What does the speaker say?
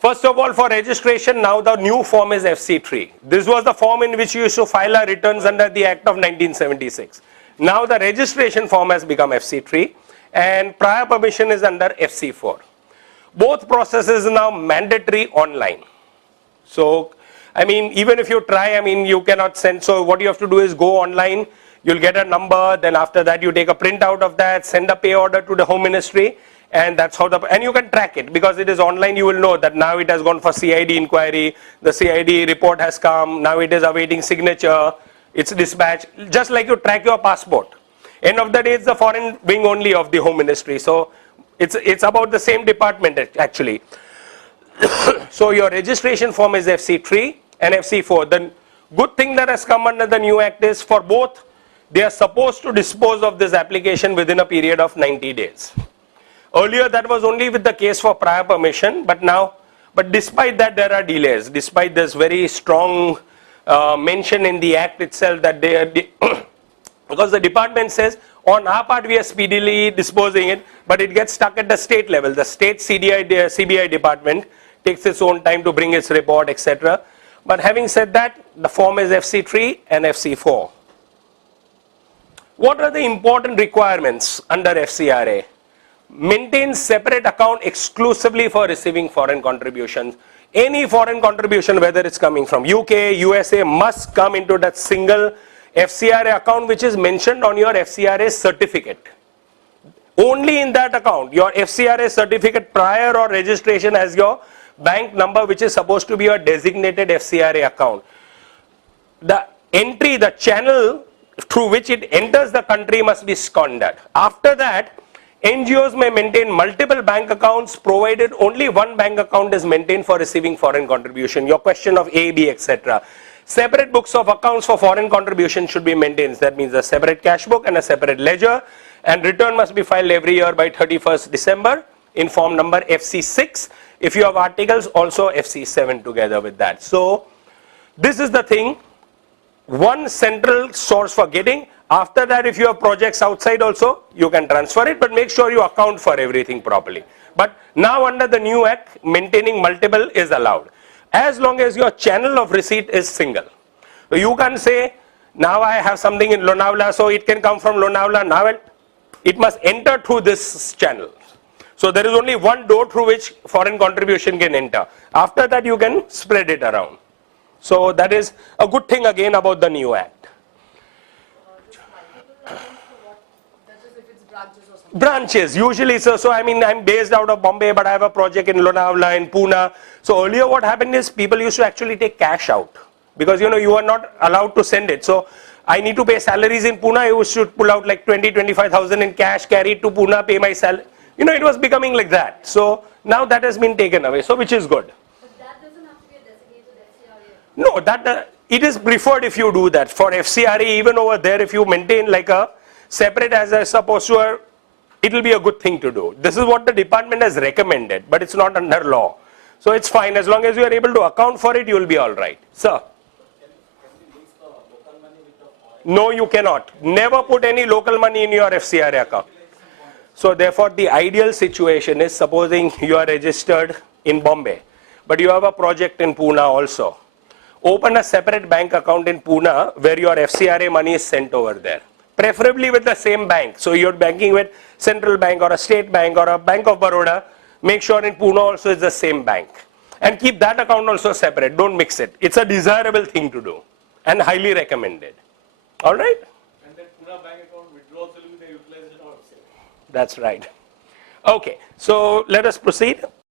First of all, for registration, now the new form is FC3. This was the form in which you used to file our returns under the Act of 1976. Now the registration form has become FC3 and prior permission is under FC4. Both processes are now mandatory online. So, I mean, even if you try, I mean, you cannot send. So what you have to do is go online, you'll get a number, then after that you take a printout of that, send a pay order to the Home Ministry, and that's how and you can track it because it is online. You will know that now it has gone for CID inquiry, the CID report has come, now it is awaiting signature, it's dispatched, just like you track your passport. End of the day, it's the foreign wing only of the Home Ministry. So it's about the same department actually. So your registration form is FC3 and FC4. The good thing that has come under the new act is for both, they are supposed to dispose of this application within a period of 90 days. Earlier that was only with the case for prior permission, but despite that there are delays, despite this very strong mention in the act itself that they are, because the department says on our part we are speedily disposing it, but it gets stuck at the state level. The state CBI department takes its own time to bring its report, etc. But having said that, the form is FC3 and FC4. What are the important requirements under FCRA? Maintain separate account exclusively for receiving foreign contributions. Any foreign contribution, whether it's coming from UK, USA, must come into that single FCRA account which is mentioned on your FCRA certificate. Only in that account, your FCRA certificate prior or registration has your bank number which is supposed to be your designated FCRA account. The entry, the channel through which it enters the country must be seconded. After that, NGOs may maintain multiple bank accounts provided only one bank account is maintained for receiving foreign contribution. Your question of A, B, etc. Separate books of accounts for foreign contribution should be maintained. That means a separate cash book and a separate ledger, and return must be filed every year by 31st December in form number FC6. If you have articles, also FC7 together with that. So this is the thing, one central source for getting. After that, if you have projects outside also, you can transfer it, but make sure you account for everything properly. But now under the new act, maintaining multiple is allowed, as long as your channel of receipt is single. So you can say, now I have something in Lonavala, so it can come from Lonavala. Now it must enter through this channel. So there is only one door through which foreign contribution can enter. After that, you can spread it around. So that is a good thing again about the new act. Branches usually, so I mean I'm based out of Bombay, but I have a project in Lonavala, in Pune. So earlier what happened is people used to actually take cash out because you are not allowed to send it. So I need to pay salaries in Pune, I used to pull out like 20-25,000 in cash, carry it to Pune, pay my salary. It was becoming like that. So now that has been taken away, so which is good. But that doesn't have to be a designated FCRA. No, it is preferred if you do that. For FCRA, even over there, if you maintain like a separate as I suppose you are, it will be a good thing to do. This is what the department has recommended, but it's not under law. So it's fine. As long as you are able to account for it, you will be all right. Sir? No, you cannot. Never put any local money in your FCRA account. So therefore, the ideal situation is, supposing you are registered in Bombay, but you have a project in Pune also. Open a separate bank account in Pune where your FCRA money is sent over there. Preferably with the same bank. So you're banking with Central Bank or a State Bank or a Bank of Baroda. Make sure in Pune also is the same bank. And keep that account also separate. Don't mix it. It's a desirable thing to do and highly recommended. All right? And then Pune bank account withdrawals will be utilized in our savings. That's right. Okay. So let us proceed.